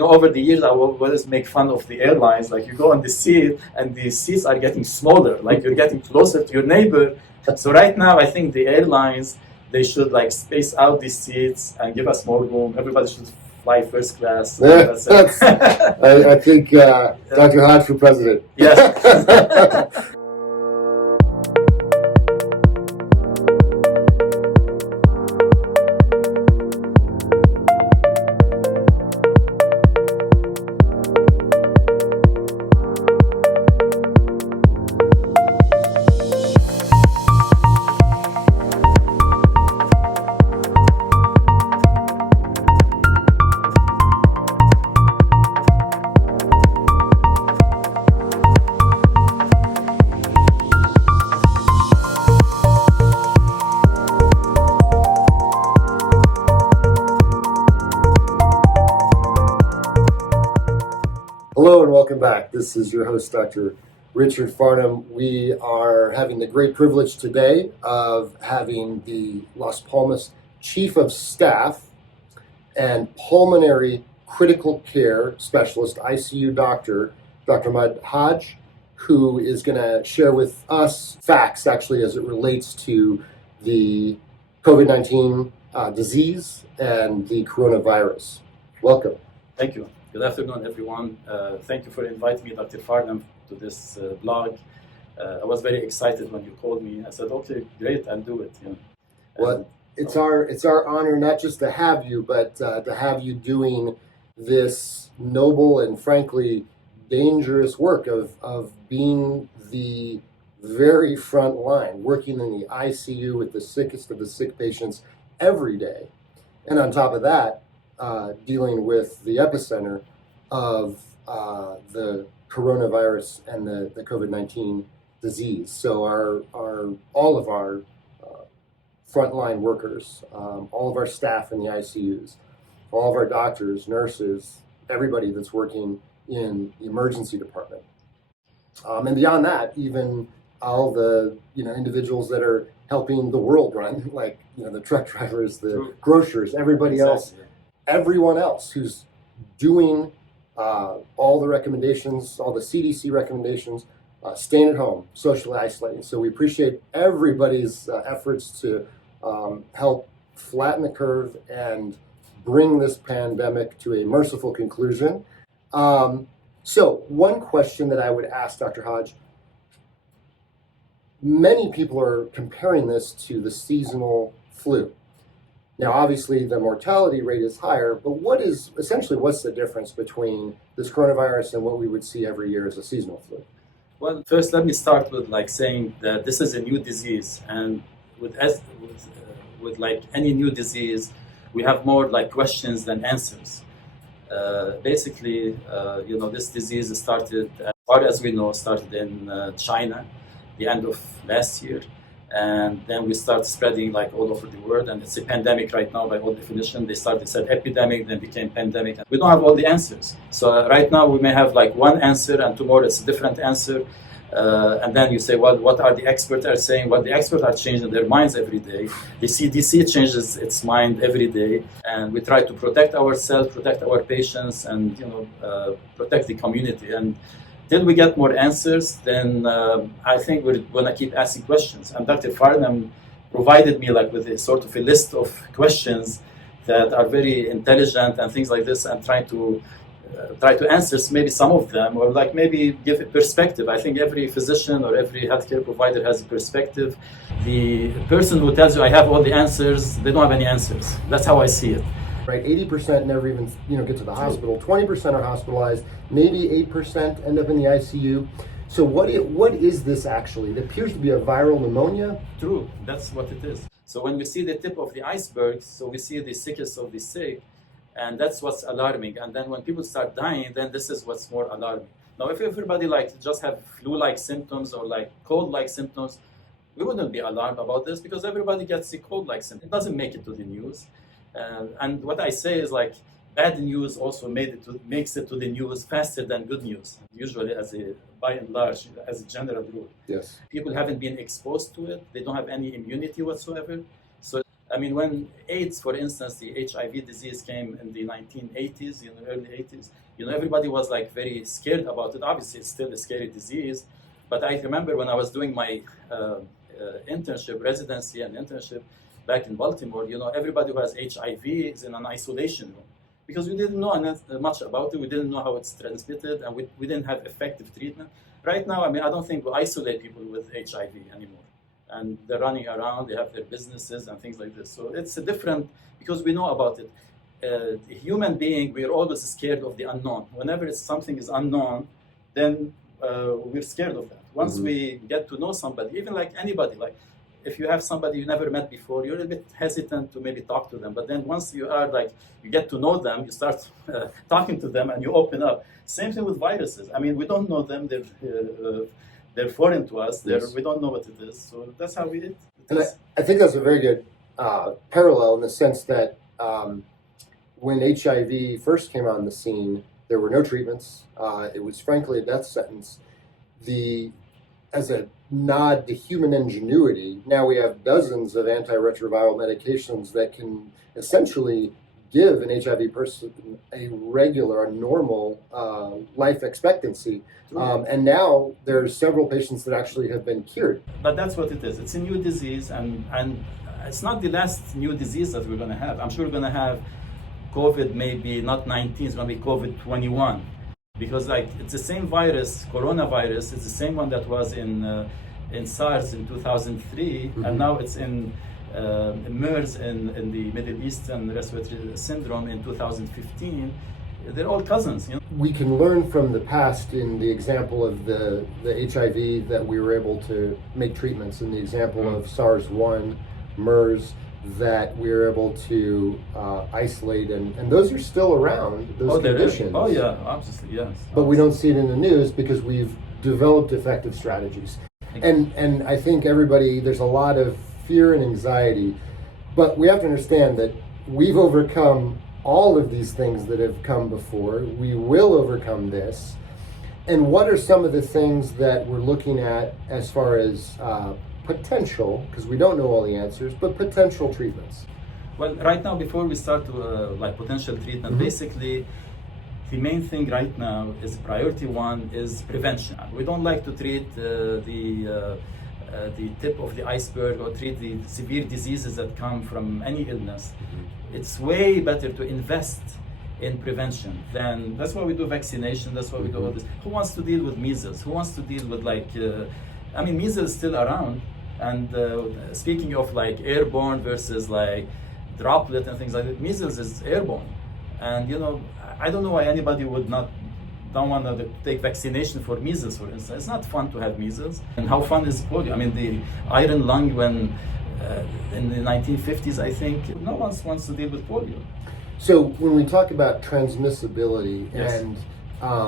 over the years, I will always make fun of the airlines. Like you go on the seat and the seats are getting smaller, like you're getting closer to your neighbor. So right now, I think the airlines, they should like space out these seats and give us more room. Everybody should fly first class. I think Dr. Hajj for president. Yes. Hello and welcome back. This is your host, Dr. Richard Farnam. We are having the great privilege today of having the Las Palmas Chief of Staff and Pulmonary Critical Care Specialist, ICU Doctor, Dr. Ahmad Hajj, who is going to share with us facts actually as it relates to the COVID-19 disease and the coronavirus. Welcome. Thank you. Good afternoon, everyone. Thank you for inviting me, Dr. Farnam, to this blog. I was very excited when you called me. I said, okay, great, I'll do it. Well, it's our honor not just to have you, but to have you doing this noble and frankly dangerous work of being the very front line, working in the ICU with the sickest of the sick patients every day. And on top of that, dealing with the epicenter of the coronavirus and the COVID-19 disease. So all of our frontline workers, all of our staff in the ICUs, all of our doctors, nurses, everybody that's working in the emergency department. And beyond that, even all the individuals that are helping the world run, like the truck drivers, the grocers, everybody else. Everyone else who's doing all the recommendations, all the CDC recommendations, staying at home, socially isolating. So we appreciate everybody's efforts to help flatten the curve and bring this pandemic to a merciful conclusion. So one question that I would ask Dr. Hajj, many people are comparing this to the seasonal flu. Now, obviously, the mortality rate is higher, but what's the difference between this coronavirus and what we would see every year as a seasonal flu? Well, first, let me start with saying that this is a new disease, and with any new disease, we have more questions than answers. Basically, this disease started, as far as we know, in China, the end of last year. And then we start spreading all over the world, and it's a pandemic right now by all definition. They said epidemic, then became pandemic. We don't have all the answers. So right now we may have one answer, and tomorrow it's a different answer. And then you say, well, what are the experts are saying? Well, the experts are changing their minds every day. The CDC changes its mind every day, and we try to protect ourselves, protect our patients, and protect the community. And till we get more answers, then I think we're going to keep asking questions. And Dr. Farnam provided me with a sort of a list of questions that are very intelligent and things like this, and try to answer maybe some of them, or maybe give a perspective. I think every physician or every healthcare provider has a perspective. The person who tells you I have all the answers, they don't have any answers. That's how I see it. Right, 80% never even get to the hospital. 20% are hospitalized. Maybe 8% end up in the ICU. So what is this actually? It appears to be a viral pneumonia. True, that's what it is. So when we see the tip of the iceberg, so we see the sickest of the sick, and that's what's alarming. And then when people start dying, then this is what's more alarming. Now, if everybody just have flu-like symptoms or cold-like symptoms, we wouldn't be alarmed about this, because everybody gets the cold-like symptoms. It doesn't make it to the news. And what I say is bad news also makes it to the news faster than good news, usually by and large, as a general rule. Yes. People haven't been exposed to it. They don't have any immunity whatsoever. So I mean, when AIDS, for instance, the HIV disease came in the 1980s, early 80s, everybody was like very scared about it. Obviously, it's still a scary disease. But I remember when I was doing my internship, residency and internship back in Baltimore, everybody who has HIV is in an isolation room because we didn't know much about it. We didn't know how it's transmitted, and we didn't have effective treatment. Right now, I mean, I don't think we isolate people with HIV anymore. And they're running around, they have their businesses and things like this. So it's a different, because we know about it. The human being, we're always scared of the unknown. Whenever something is unknown, then we're scared of that. Once we get to know somebody, even like anybody, like if you have somebody you never met before, you're a bit hesitant to maybe talk to them. But then once you get to know them, you start talking to them and you open up. Same thing with viruses. I mean, we don't know them. They're foreign to us. Yes. We don't know what it is. So that's how we did. And I think that's a very good parallel in the sense that when HIV first came on the scene, there were no treatments. It was frankly a death sentence. As a nod to human ingenuity, now we have dozens of antiretroviral medications that can essentially give an HIV person a normal life expectancy. And now there's several patients that actually have been cured. But that's what it is. It's a new disease, and it's not the last new disease that we're going to have. I'm sure we're going to have COVID, maybe not 19, it's going to be COVID 21. Because it's the same virus, coronavirus, it's the same one that was in SARS in 2003, and now it's in MERS in the Middle Eastern Respiratory Syndrome in 2015. They're all cousins. We can learn from the past in the example of the HIV that we were able to make treatments, in the example of SARS-1, MERS, that we were able to isolate, and those are still around, those conditions. Oh yeah, obviously, yes. But we don't see it in the news because we've developed effective strategies. And I think there's a lot of fear and anxiety, but we have to understand that we've overcome all of these things that have come before. We will overcome this. And what are some of the things that we're looking at as far as potential, because we don't know all the answers, but potential treatments? Well, right now, before we start to potential treatment, basically, the main thing right now is priority one is prevention. We don't like to treat the tip of the iceberg or treat the severe diseases that come from any illness. It's way better to invest in prevention. Then that's why we do vaccination. That's why we do all this. Who wants to deal with measles? Who wants to deal with measles is still around. And speaking of airborne versus droplet and things like that, measles is airborne. And I don't know why anybody don't want to take vaccination for measles, for instance. It's not fun to have measles. And how fun is polio? I mean, the iron lung when in the 1950s, I think, no one wants to deal with polio. So when we talk about transmissibility, Yes. and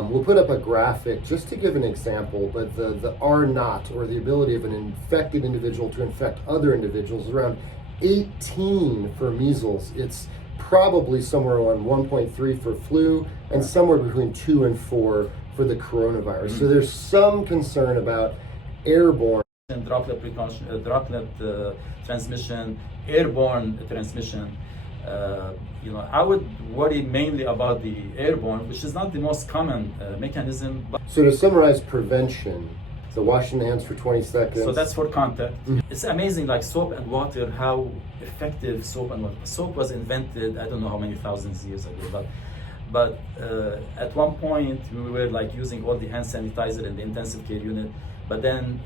we'll put up a graphic just to give an example, but the R naught, or the ability of an infected individual to infect other individuals, is around 18 for measles. It's probably somewhere around 1.3 for flu, and somewhere between 2 and 4 for the coronavirus. So there's some concern about airborne And droplet transmission, airborne transmission. I would worry mainly about the airborne, which is not the most common mechanism. But So to summarize prevention, so washing the hands for 20 seconds. so that's for contact. It's amazing, soap and water, how effective soap and water. Soap was invented, I don't know how many thousands of years ago, but at one point we were using all the hand sanitizer in the intensive care unit. But then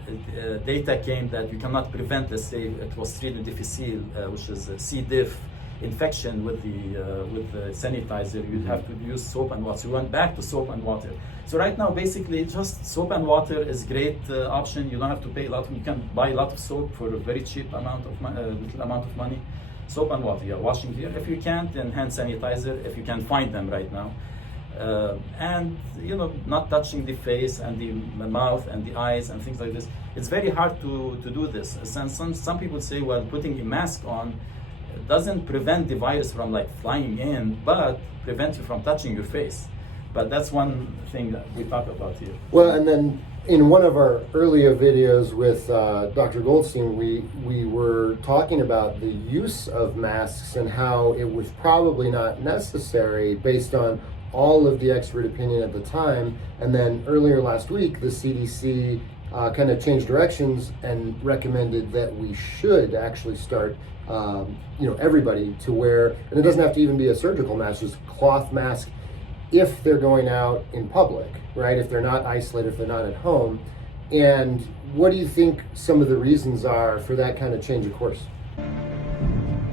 data came that you cannot prevent, let's say, Clostridium difficile, which is a C. diff infection with the sanitizer. You'd have to use soap and water. So we went back to soap and water. So right now, basically, just soap and water is a great option. You don't have to pay a lot. You can buy a lot of soap for a very cheap amount of little amount of money. Soap and water, washing here. If you can't, then hand sanitizer, if you can find them right now. And not touching the face and the mouth and the eyes and things like this. It's very hard to do this. Some people say, well, putting a mask on doesn't prevent the virus from flying in, but prevent you from touching your face. But that's one thing that we talk about here. Well, and then in one of our earlier videos with Dr. Goldstein, we were talking about the use of masks and how it was probably not necessary based on all of the expert opinion at the time. And then earlier last week, the CDC kind of changed directions and recommended that we should actually start, everybody to wear, and it doesn't have to even be a surgical mask, just cloth mask if they're going out in public, right? If they're not isolated, if they're not at home. And what do you think some of the reasons are for that kind of change of course?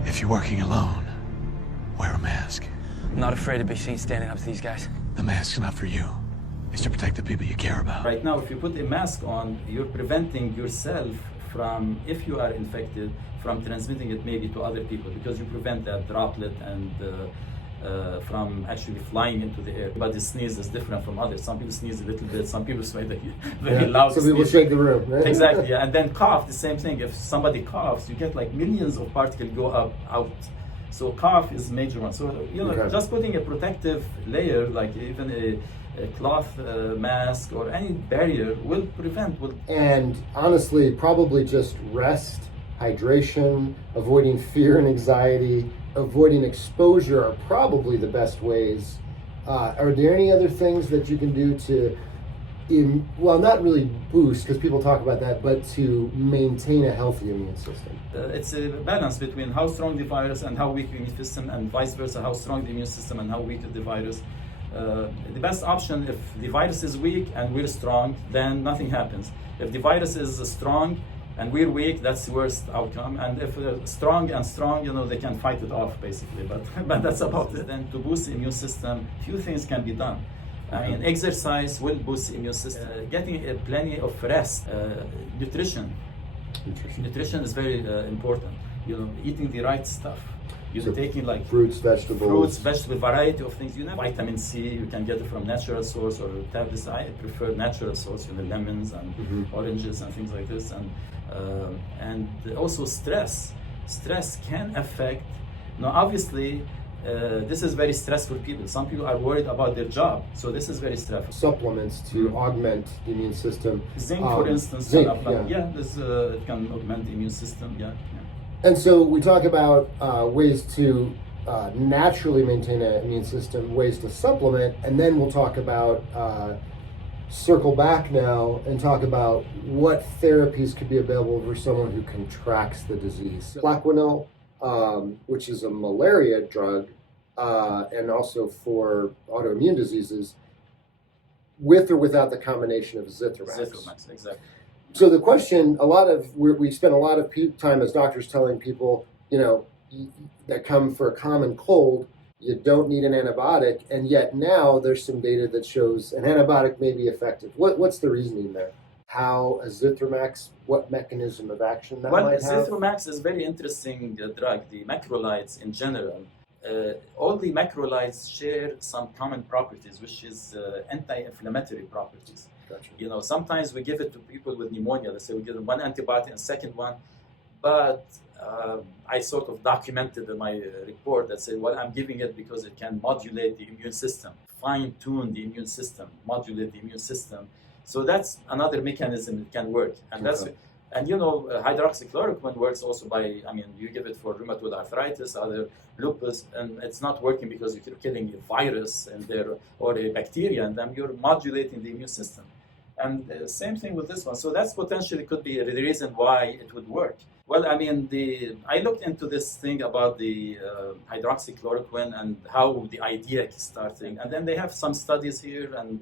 If you're working alone, wear a mask. I'm not afraid to be seen standing up to these guys. The mask's not for you. It's to protect the people you care about. Right now, if you put a mask on, you're preventing yourself from, if you are infected, from transmitting it maybe to other people, because you prevent that droplet and from actually flying into the air. But the sneeze is different from others. Some people sneeze a little bit, some people sneeze very loud. Some people shake the room, right? Exactly, yeah. And then cough, the same thing. If somebody coughs, you get like millions of particles go out. So cough is a major one. So, Okay. just putting a protective layer, like even a cloth mask or any barrier will prevent. And honestly, probably just rest, hydration, avoiding fear and anxiety, avoiding exposure are probably the best ways. Are there any other things that you can do to, not really boost, because people talk about that, but to maintain a healthy immune system? It's a balance between how strong the virus and how weak the immune system, and vice versa, how strong the immune system and how weak the virus. The best option, if the virus is weak and we're strong, then nothing happens. If the virus is strong and we're weak, that's the worst outcome. And if they're strong, they can fight it off basically. But that's about it. Then to boost the immune system, few things can be done. Exercise will boost the immune system. Getting plenty of rest, nutrition. Nutrition is very important. Eating the right stuff. You're taking like fruits, vegetables, variety of things. Vitamin C, you can get it from natural source or tablets. I prefer natural source, lemons and oranges and things like this. And also stress. Stress can affect. Now, obviously, this is very stressful people. Some people are worried about their job, so this is very stressful. Supplements to augment the immune system. Zinc, for instance, it can augment the immune system. Yeah. And so we talk about ways to naturally maintain an immune system, ways to supplement, and then we'll talk about circle back now and talk about what therapies could be available for someone who contracts the disease. Plaquenil, which is a malaria drug, and also for autoimmune diseases, with or without the combination of Azithromax. Azithromax, exactly. So the question, we spend a lot of time as doctors telling people, that come for a common cold, you don't need an antibiotic, and yet now there's some data that shows an antibiotic may be effective. What's the reasoning there? How Azithromax, what mechanism of action that might have? Azithromax is a very interesting drug. The macrolides in general, all the macrolides share some common properties, which is anti-inflammatory properties. Gotcha. Sometimes we give it to people with pneumonia. Let's say we give them one antibiotic and second one, but I sort of documented in my report that said, I'm giving it because it can modulate the immune system, fine-tune the immune system, modulate the immune system. So that's another mechanism that can work. And hydroxychloroquine works also by, you give it for rheumatoid arthritis, other lupus, and it's not working because you're killing a virus in there or a bacteria in them, you're modulating the immune system. And same thing with this one. So that's potentially could be the reason why it would work. Well, I looked into this thing about the hydroxychloroquine and how the idea is starting. And then they have some studies here, and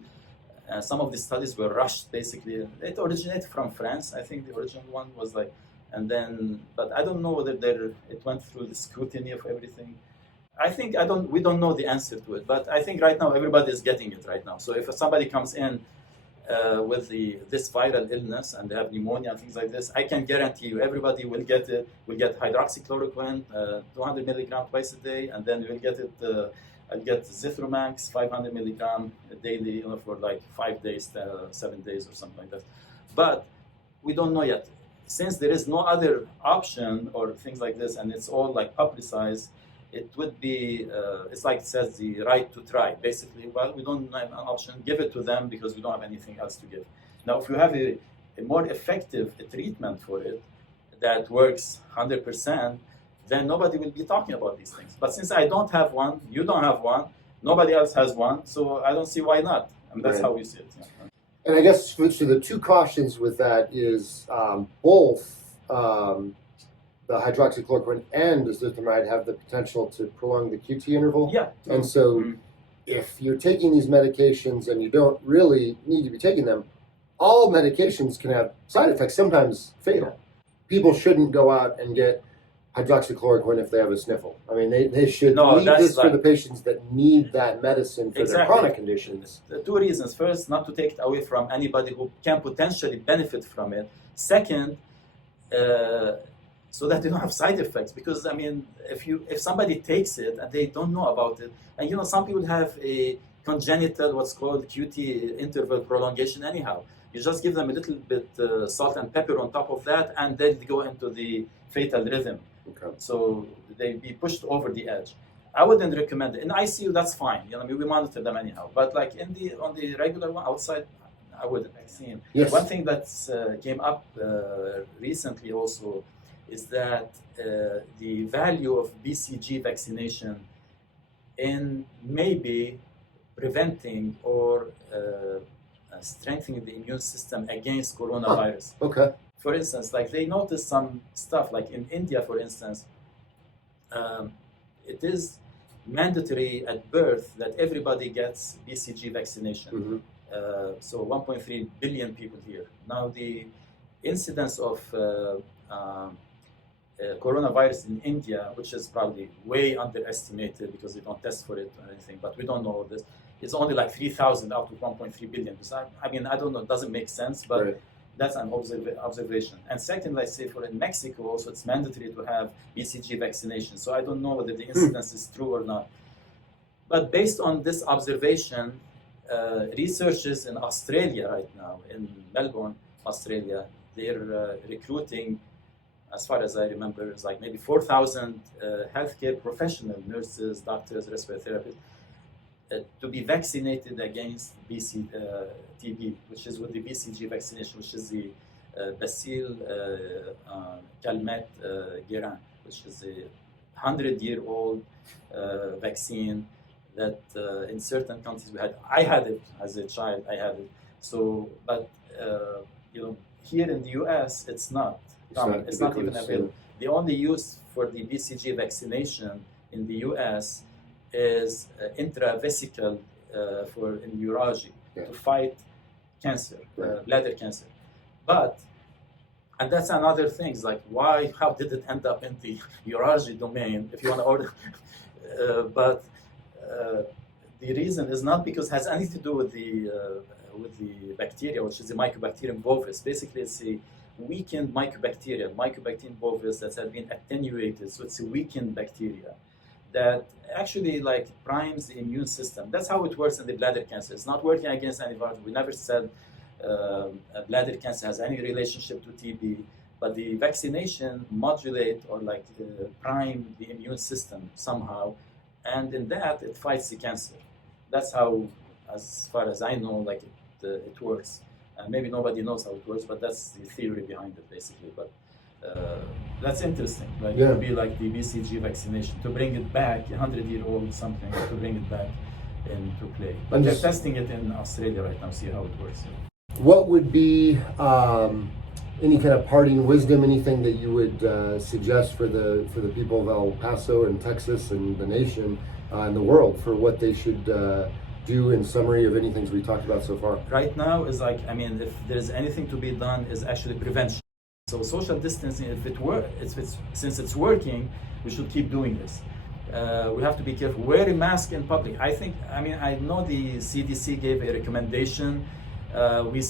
some of the studies were rushed, basically. It originated from France. I think the original one was but I don't know whether it went through the scrutiny of everything. We don't know the answer to it, but I think right now everybody is getting it right now. So if somebody comes in with this viral illness and they have pneumonia and things like this, I can guarantee you everybody will get it. Will get hydroxychloroquine, 200 milligram twice a day, and then we'll get it. I'll get Azithromax, 500 milligram daily, for like 5 days, 7 days, or something like that. But we don't know yet. Since there is no other option or things like this, and it's all like publicized, it would be, it's like it says, the right to try. Basically, well, we don't have an option, give it to them because we don't have anything else to give. Now, if you have a more effective treatment for it that works 100%, then nobody will be talking about these things. But since I don't have one, you don't have one, nobody else has one, so I don't see why not. I mean, that's Right. how we see it. Yeah. And I guess so the two cautions with that is both the hydroxychloroquine and azithromax have the potential to prolong the QT interval. Yeah. And so Mhm. if you're taking these medications and you don't really need to be taking them, all medications can have side effects, sometimes fatal. People shouldn't go out and get hydroxychloroquine if they have a sniffle. I mean, they should No, leave that's this for like- the patients that need that medicine for their Exactly. chronic conditions. The two reasons. First, not to take it away from anybody who can potentially benefit from it. Second, so that they don't have side effects. Because I mean, if somebody takes it and they don't know about it, and you know, some people have a congenital what's called QT interval prolongation anyhow. You just give them a little bit salt and pepper on top of that, and then they go into the fatal rhythm. Okay. So they be pushed over the edge. I wouldn't recommend it. In ICU, that's fine. You know, I mean, we monitor them anyhow. But like on the regular one outside, I wouldn't. Vaccine. Yes. One thing that's came up recently also is that the value of BCG vaccination in maybe preventing or strengthening the immune system against coronavirus. Okay. For instance, like they noticed some stuff, like in India, for instance, it is mandatory at birth that everybody gets BCG vaccination. Mhm. So 1.3 billion people here. Now the incidence of coronavirus in India, which is probably way underestimated because they don't test for it or anything, but we don't know this. It's only like 3,000 out of 1.3 billion. I mean, I don't know, it doesn't make sense, but Right. that's an observation. And second, let's say for in Mexico also, it's mandatory to have BCG vaccination. So I don't know whether the incidence is true or not. But based on this observation, researchers in Australia right now, in Melbourne, Australia, they're recruiting, as far as I remember, it's like maybe 4,000 healthcare professional, nurses, doctors, respiratory therapists, to be vaccinated against TB, which is with the BCG vaccination, which is the Bacille Calmette Guerin, which is a 100-year-old vaccine that in certain countries we had. I had it as a child. I had it. So, but you know, here in the U.S., it's not common. It's not even ubiquitous, available. The only use for the BCG vaccination in the U.S. is intravesical in urology Yeah. to fight cancer, Right. bladder cancer. And that's another thing. It's like, why? How did it end up in the urology domain? If you want to order, but the reason is not because it has anything to do with the bacteria, which is the Mycobacterium bovis. Basically, it's a weakened Mycobacterium bovis that has been attenuated. So it's a weakened bacteria that actually like primes the immune system. That's how it works in the bladder cancer. It's not working against any virus. We never said bladder cancer has any relationship to TB, but the vaccination modulate or like prime the immune system somehow, and in that it fights the cancer. That's how, as far as I know, like it works. And maybe nobody knows how it works, but that's the theory behind it, basically. But that's interesting. Like Yeah. it would be like the BCG vaccination to bring it back, 100-year-old something, to bring it back into play. But And they're just- testing it in Australia right now, see how it works. What would be any kind of parting wisdom, anything that you would suggest for the people of El Paso and Texas and the nation and the world for what they should do in summary of anything we talked about so far? Right now is like, I mean, if there's anything to be done, is actually prevention. So social distancing, since it's working, we should keep doing this. We have to be careful. Wear a mask in public. I know the CDC gave a recommendation. We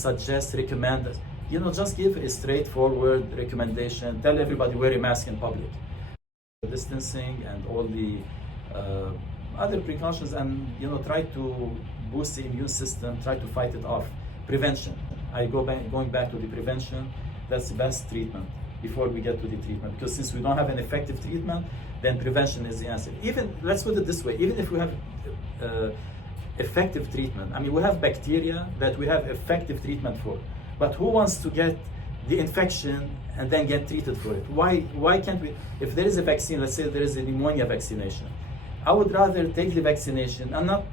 recommend, just give a straightforward recommendation. Tell everybody wear a mask in public. Distancing and all the other precautions, and try to boost the immune system, try to fight it off. Prevention. Going back to the prevention, that's the best treatment. before we get to the treatment. Because since we don't have an effective treatment, then prevention is the answer. Even, let's put it this way, even if we have effective treatment, I mean, we have bacteria that we have effective treatment for, but who wants to get the infection and then get treated for it? Why can't we? If there is a vaccine, let's say there is a pneumonia vaccination, I would rather take the vaccination and not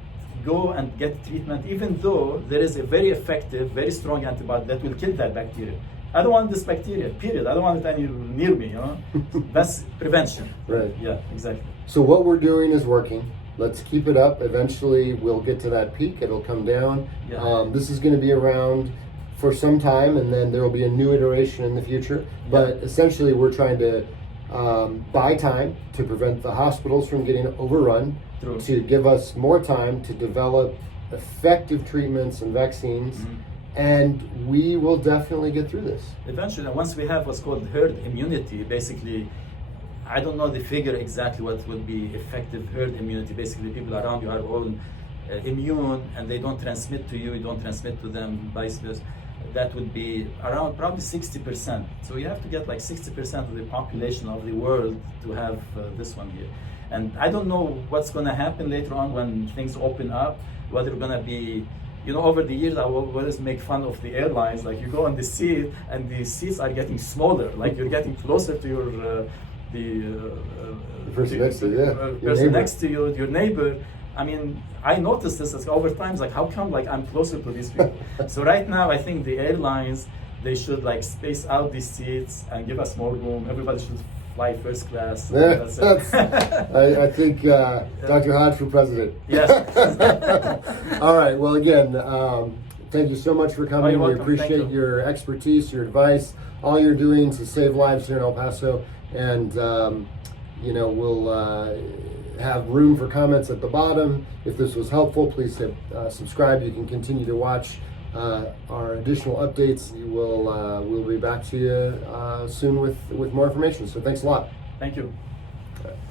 go and get treatment, even though there is a very effective, very strong antibiotic that will kill that bacteria. I don't want this bacteria, period. I don't want it any near me, you know? That's prevention. Right. Yeah, exactly. So what we're doing is working. Let's keep it up. Eventually we'll get to that peak. It'll come down. Yeah. This is going to be around for some time, and then there will be a new iteration in the future. But essentially we're trying to buy time to prevent the hospitals from getting overrun, True. to give us more time to develop effective treatments and vaccines, and we will definitely get through this. Eventually, once we have what's called herd immunity, basically, I don't know the figure exactly what would be effective herd immunity. Basically, people around you are all immune and they don't transmit to you, you don't transmit to them, vice versa. That would be around probably 60%. So you have to get like 60% of the population of the world to have this one here. And I don't know what's going to happen later on when things open up, whether it's going to be, you know, over the years I will always make fun of the airlines. Like you go on the seat and the seats are getting smaller, like you're getting closer to your the person next to you, yeah. Person next to you, your neighbor. I mean, I noticed this over time. Like, how come like I'm closer to these people? So right now, I think the airlines, they should like space out these seats and give us more room. Everybody should fly first class. Yeah, I think Dr. Hajj for president. Yes. All right. Well, again, thank you so much for coming. you're We welcome. appreciate your expertise, your advice, all you're doing to save lives here in El Paso. And, you know, we'll have room for comments at the bottom. If this was helpful, please hit subscribe. You can continue to watch our additional updates. We'll be back to you soon with more information. So thanks a lot. Thank you.